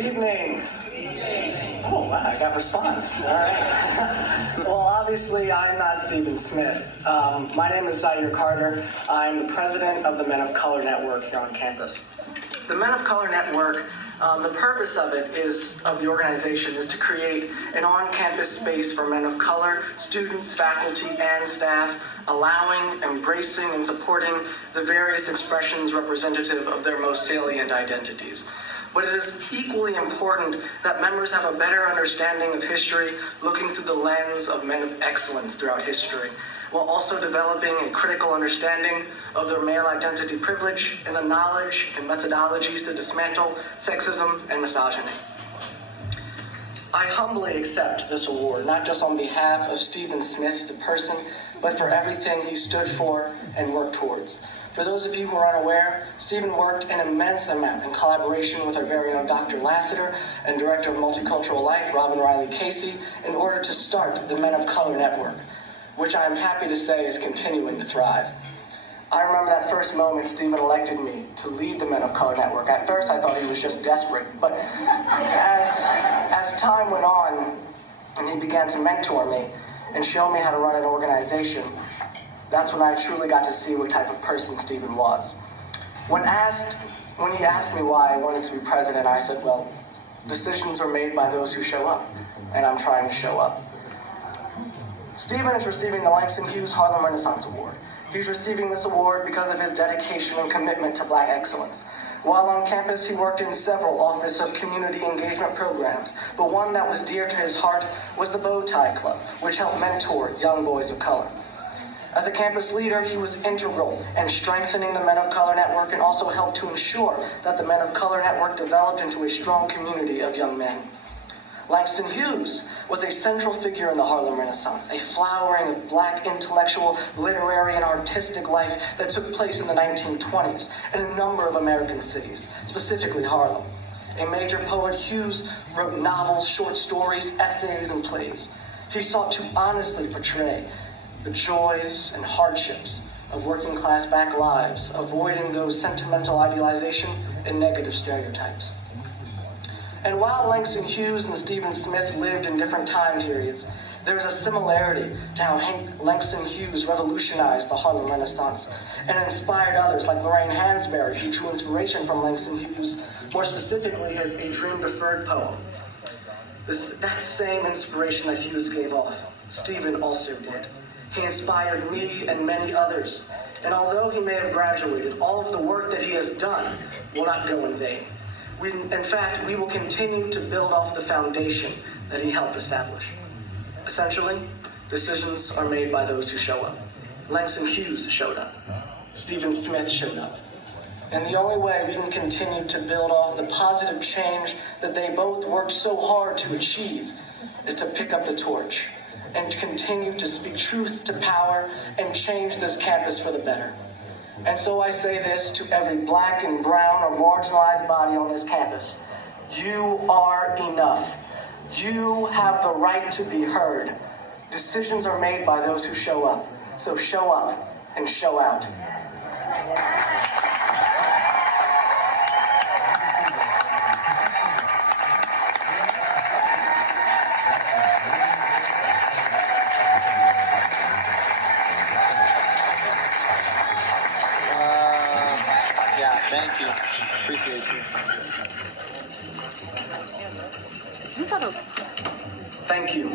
evening. Oh, wow, I got response. All right. Well, obviously, I'm not Stephen Smith. My name is Zaire Carter. I'm the president of the Men of Color Network here on campus. The Men of Color Network, the purpose of the organization is to create an on-campus space for men of color, students, faculty, and staff, allowing, embracing, and supporting the various expressions representative of their most salient identities. But it is equally important that members have a better understanding of history, looking through the lens of men of excellence throughout history, while also developing a critical understanding of their male identity privilege and the knowledge and methodologies to dismantle sexism and misogyny. I humbly accept this award, not just on behalf of Stephen Smith, the person, but for everything he stood for and worked towards. For those of you who are unaware, Stephen worked an immense amount in collaboration with our very own Dr. Lassiter and Director of Multicultural Life, Robin Riley Casey, in order to start the Men of Color Network, which I am happy to say is continuing to thrive. I remember that first moment Stephen elected me to lead the Men of Color Network. At first I thought he was just desperate, but as time went on and he began to mentor me and show me how to run an organization, that's when I truly got to see what type of person Stephen was. When he asked me why I wanted to be president, I said, well, decisions are made by those who show up, and I'm trying to show up. Stephen is receiving the Langston Hughes Harlem Renaissance Award. He's receiving this award because of his dedication and commitment to Black excellence. While on campus, he worked in several Office of Community Engagement programs, but one that was dear to his heart was the Bow Tie Club, which helped mentor young boys of color. As a campus leader, he was integral in strengthening the Men of Color Network and also helped to ensure that the Men of Color Network developed into a strong community of young men. Langston Hughes was a central figure in the Harlem Renaissance, a flowering of Black intellectual, literary, and artistic life that took place in the 1920s in a number of American cities, specifically Harlem. A major poet, Hughes wrote novels, short stories, essays, and plays. He sought to honestly portray the joys and hardships of working-class Black lives, avoiding those sentimental idealization and negative stereotypes. And while Langston Hughes and Stephen Smith lived in different time periods, there is a similarity to how Langston Hughes revolutionized the Harlem Renaissance and inspired others like Lorraine Hansberry, who drew inspiration from Langston Hughes, more specifically his A Dream Deferred poem. That same inspiration that Hughes gave off, Stephen also did. He inspired me and many others. And although he may have graduated, all of the work that he has done will not go in vain. In fact, we will continue to build off the foundation that he helped establish. Essentially, decisions are made by those who show up. Langston Hughes showed up. Stephen Smith showed up. And the only way we can continue to build off the positive change that they both worked so hard to achieve is to pick up the torch and to continue to speak truth to power and change this campus for the better. And so I say this to every Black and brown or marginalized body on this campus. You are enough. You have the right to be heard. Decisions are made by those who show up. So show up and show out. Thank you. Appreciate you. Thank you.